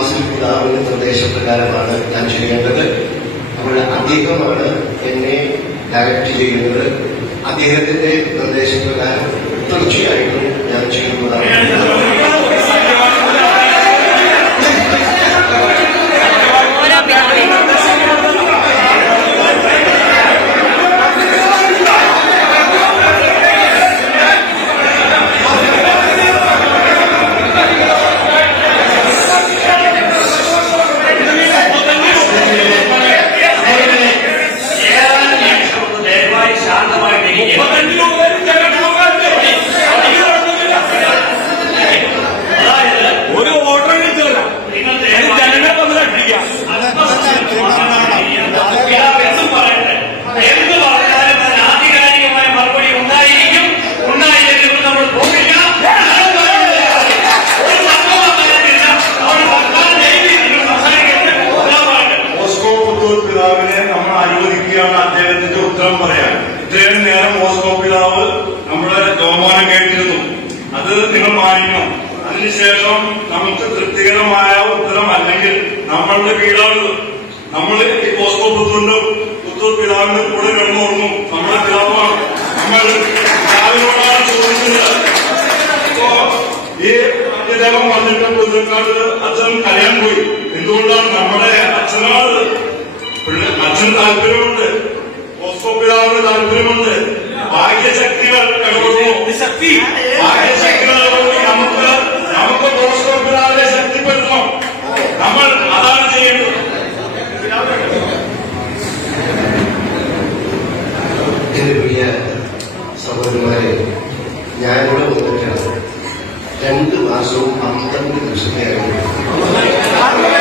വാസു പിതാവിന്റെ നിർദ്ദേശപ്രകാരമാണ് ഞാൻ ചെയ്യേണ്ടത്. അപ്പോൾ അദ്ദേഹമാണ് എന്നെ ഡയറക്റ്റ് ചെയ്യുന്നത്. അദ്ദേഹത്തിന്റെ നിർദ്ദേശപ്രകാരം തീർച്ചയായിട്ടും ഞാൻ ചെയ്യുന്നതാണ് ഓരോ പിതാവേ ദയവായി ശാന്തമായിട്ടിരിക്കുക അതായത് ഒരു ഓർഡർ എടുത്തല്ല നിങ്ങൾ ജനങ്ങളെ പങ്കെടുപ്പിക്കാം പിതാവ് എന്തും പറയട്ടെ എന്ത് പറഞ്ഞാലും അതിന് ആധികാരികമായ മറുപടി ഉണ്ടായിരിക്കും ഉണ്ടായില്ലെങ്കിൽ നമ്മൾ പോകില്ല ഞാൻ പറയുന്നത് ഒരു സംഭവം കാര്യമില്ല അവൾ വർത്താനം ചെയ്ത് നിങ്ങൾ സംസാരിക്കട്ടെ ഞാൻ പറയട്ടെ മോസ്കോ പുത്തൂർ പിതാവിനെ നമ്മൾ അനുവദിക്കുകയാണ് അദ്ദേഹത്തിന്റെ ഉത്തരം പറയാൻ ഇത്രയും നേരം മോസ്കോ പിതാവ് നമ്മുടെ ബഹുമാനം കേട്ടിരുന്നു. അത് നിങ്ങൾ മാനിക്കണം അതിനുശേഷം നമുക്ക് തൃപ്തികരമായ ഉത്തരം അല്ലെങ്കിൽ നമ്മളുടെ വീടാണ് നമ്മൾ ഈ മോസ്കോ പുത്തൂരിന്റെ പുത്തൂർ പിതാവിന്റെ കൂടെ കിടന്നുറങ്ങും. നമ്മുടെ പിതാവാണ്. നമ്മൾ പിതാവിനോടാണ് ചോദിച്ചത് ഈ അദ്ദേഹം വന്നിട്ട് പുതുക്കാട് അച്ഛൻ കരയാൻ പോയി. എന്തുകൊണ്ടാണ് നമ്മുടെ അച്ഛനാണ്? അച്ഛന് താല്പര്യമുണ്ട്. ഓസ്കോ പിതാവിന് താല്പര്യമുണ്ട്. ഭാഗ്യശക്തികൾ ശക്തി. ഭാഗ്യശക്തികൾ നമുക്ക് നമുക്ക് പിതാവിനെ ശക്തിപ്പെടുത്തണം. നമ്മൾ അതാണ് ചെയ്യേണ്ടത്. എന്റെ പ്രിയ സഹോദരന്മാരെ ഞാനിവിടെ വന്നിട്ടാണ് രണ്ട് മാസവും പന്ത്രണ്ട് ദിവസമേ ആയിരുന്നു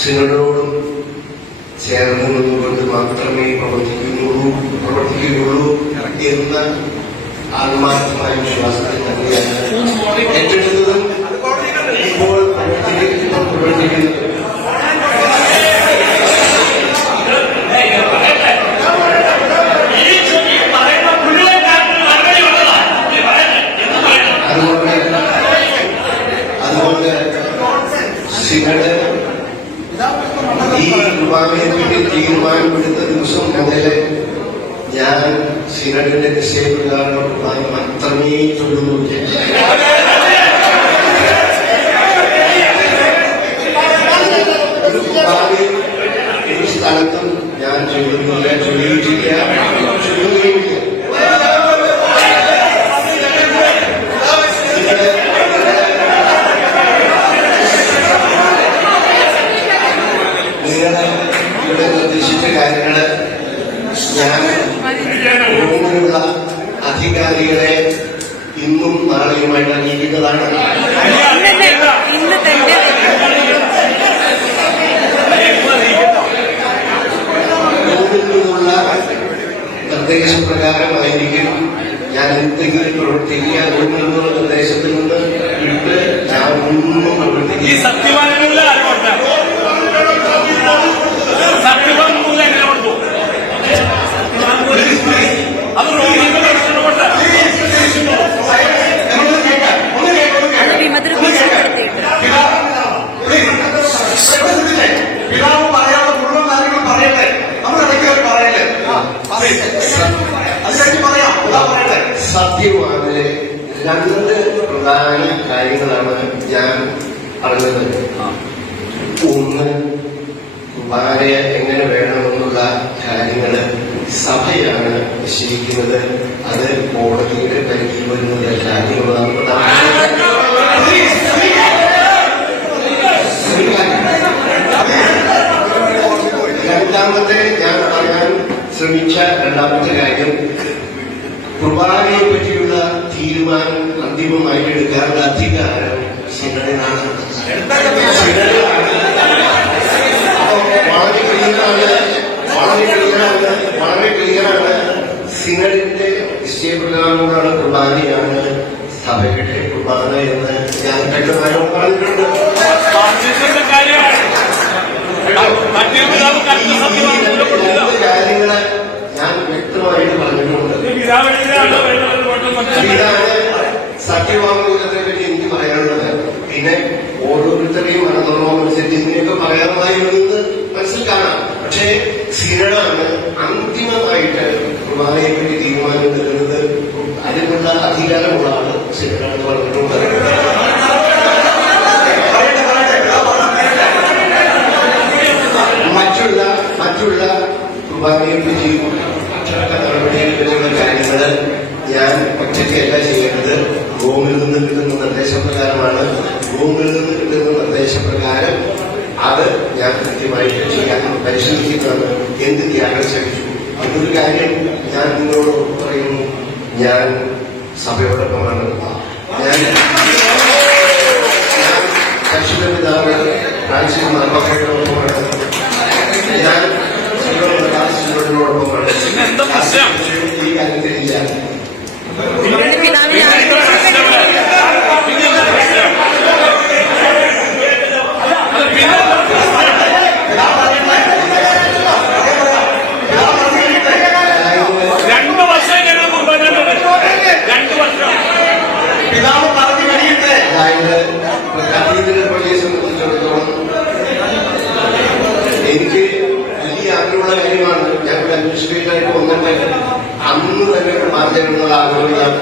സിനോടും ചേർന്ന് നിന്നുകൊണ്ട് മാത്രമേ പ്രവർത്തിക്കുന്നുള്ളൂ പ്രവർത്തിക്കുന്നുള്ളൂ എന്ന ആത്മാർത്ഥമായ വിശ്വാസത്തിൽ തന്നെയാണ് ഏറ്റെടുത്തതും ഇപ്പോൾ പ്രവർത്തിക്കുന്നു ഏയ് പറയട്ടെ. ഈ ഈ പറയുന്ന മുഴുവൻ കാര്യത്തിലും മറുപടി ഉള്ളതാണ്. ഈ പറയട്ടെ. എന്ത് പറയണം? അതുകൊണ്ട് അതുകൊണ്ട് സിനഡ് ഈ കുർബാനയെ പറ്റി തീരുമാനമെടുത്ത ദിവസം മുതൽ ഞാൻ നിശ്ചയപ്രകാരം കുർബാന മാത്രമേ ചൊല്ലുന്നു ഒരു സ്ഥലത്തും ഞാൻ ചൊല്ലുന്നില്ല ചൊല്ലിയിട്ടില്ല ചൊല്ലുകയുമില്ല നിങ്ങൾ ഇവിടെ നിർദ്ദേശിച്ച കാര്യങ്ങൾ റൂമിലുള്ള അധികാരികളെ ഇന്നും നാളെയുമായിട്ട് അറിയിക്കുന്നതാണ് ഗവൺമെന്റിനുള്ള നിർദ്ദേശപ്രകാരമായിരിക്കും ഞാൻ എന്തെങ്കിലും പ്രവർത്തിക്കുക ഗവൺമെന്റിനുള്ള നിർദ്ദേശത്തിൽ നിന്ന് ഇട്ട് ഞാൻ ഒന്നും പ്രവർത്തിക്കുക സത്യവാൻ സത്യവാനിലെ രണ്ട് പ്രധാന കാര്യങ്ങളാണ് ഞാൻ പറഞ്ഞത് ഒന്ന് ഭാര്യ എങ്ങനെ വേണമെന്നുള്ള കാര്യങ്ങൾ സഭയാണ് നിശ്ചയിക്കുന്നത് അത് കോടതിയുടെ പരിധിയിൽ വരുന്നതല്ല എന്നുള്ളതാണ് രണ്ടാമത്തെ ഞാൻ പറയാൻ ശ്രമിച്ച രണ്ടാമത്തെ കാര്യം കുർബാനയെ പറ്റിയുള്ള തീരുമാനം അന്തിമമായി എടുക്കാനുള്ള അധികാരം ശിവനാണ്. വളരെ വളരെ ക്ലിയറാണ് വളരെ ക്ലിയറാണ്. സിനഡിന്റെ നിശ്ചയപ്രകാരമുള്ള കുർബാനയാണ് സഭയുടെ കുർബാന എന്ന് ഞാൻ വ്യക്തമായി പറഞ്ഞിട്ടുണ്ട് സിനഡാണ് അന്തിമമായിട്ട് കുർബാനയെ പറ്റി തീരുമാനം നൽകുന്നത്. അതിനുള്ള അധികാരമുള്ള ആൾ സിനഡാണെന്ന് പറഞ്ഞിട്ടുണ്ട് മറ്റുള്ള മറ്റുള്ള കുർബാനയെ പറ്റി നടപടിയെടുക്കുന്ന കാര്യങ്ങൾ ഞാൻ ഒറ്റയ്ക്കല്ല ചെയ്യേണ്ടത്. ഭൂമിയിൽ നിന്ന് കിട്ടുന്ന നിർദ്ദേശപ്രകാരമാണ്. ഭൂമിയിൽ നിന്ന് കിട്ടുന്ന നിർദ്ദേശപ്രകാരം അത് ഞാൻ കൃത്യമായിട്ട് ചെയ്യാൻ പരിശീലിക്കുന്നതാണ് എന്ത് ത്യാഗം ശ്രമിച്ചു? അതൊരു കാര്യം ഞാൻ നിങ്ങളോട് പറയുന്നു. ഞാൻ സഭയോടൊപ്പമാണ്. ഞാൻ പരിശുദ്ധ പിതാവ് ഫ്രാൻസിസ് മാർപ്പാപ്പയോടൊപ്പമാണ് ഞാൻ ശ്രീകളോടൊപ്പമാണ് എന്താ പ്രശ്നം? ഈ കാര്യത്തിലില്ല അതുകൊണ്ട് പിതാവിനെ എന്താ പ്രശ്നം ഇവിടെ? പിന്നെന്താ പ്രശ്നം? അത് പിന്നെ പിതാവ് പറഞ്ഞിട്ട് പിതാവ് പറഞ്ഞിട്ട് അതായത് രണ്ട് വർഷം ഞങ്ങൾ കൊണ്ടുവരുന്നത് രണ്ട് വർഷം പിതാവ് പറഞ്ഞു കഴിയട്ടെ അതായത് കത്തീഡ്രൽ പള്ളിയെ സംബന്ധിച്ചിടത്തോളം എനിക്ക് വലിയ ആഗ്രഹമുള്ള കാര്യമാണ്. ഞാൻ അഡ്മിനിസ്ട്രേറ്ററായിട്ട് വന്നിട്ട് അന്ന് തന്നെ മാർജനുള്ള ആഗ്രഹമില്ലാതെ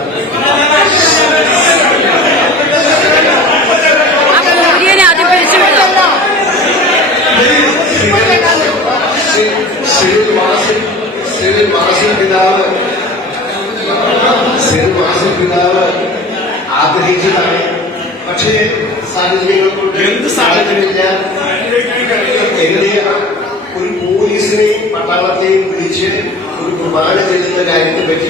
സിവിൽ മാസിൽ പിതാവ് സിവിൽ മാസിൽ പിതാവ് ആഗ്രഹിച്ചതാണ് പക്ഷേ സാഹചര്യങ്ങൾ കൊണ്ട് എന്ത് ഒരു പോലീസിനെയും പട്ടാളത്തെയും വിളിച്ച് ഒരു കുർബാന ചെല്ലുന്ന കാര്യത്തെ പറ്റി